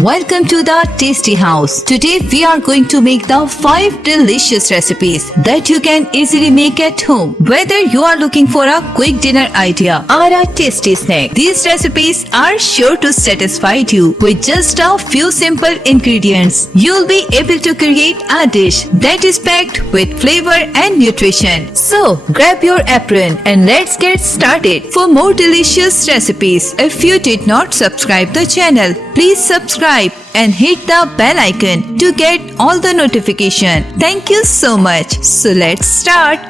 Welcome to the Tasty House. Today we are going to make the 5 delicious recipes that you can easily make at home. Whether you are looking for a quick dinner idea or a tasty snack, these recipes are sure to satisfy you. With just a few simple ingredients, you'll be able to create a dish that is packed with flavor and nutrition. So grab your apron and let's get started. For more delicious recipes, if you did not subscribe the channel, please subscribe and hit the bell icon to get all the notification. Thank you so much. So let's start.